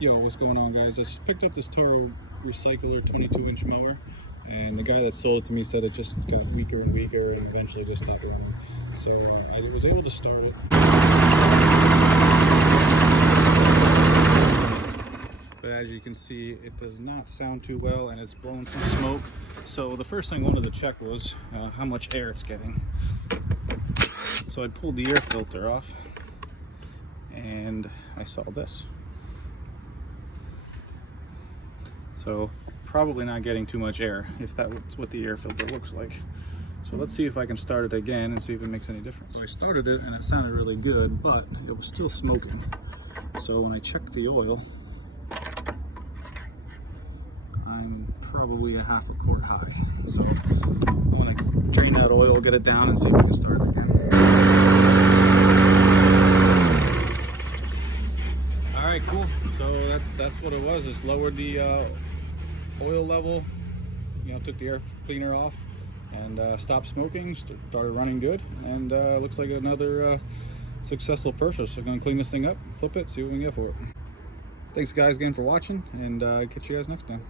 Yo, what's going on, guys? I just picked up this Toro recycler 22-inch mower, and the guy that sold it to me said it just got weaker and weaker and eventually just stopped running. So I was able to start it. But as you can see, it does not sound too well and it's blowing some smoke. So the first thing I wanted to check was how much air it's getting. So I pulled the air filter off and I saw this. So probably not getting too much air, if that's what the air filter looks like. So let's see if I can start it again and see if it makes any difference. So I started it and it sounded really good, but it was still smoking. So when I checked the oil, I'm probably a half a quart high. So I want to drain that oil, get it down, and see if I can start it again. All right, cool. So that's what it was. Just lowered the oil level, took the air cleaner off and stopped smoking, started running good, and looks like another successful purchase. So I'm gonna clean this thing up, flip it, see what we can get for it. Thanks guys again for watching, and catch you guys next time.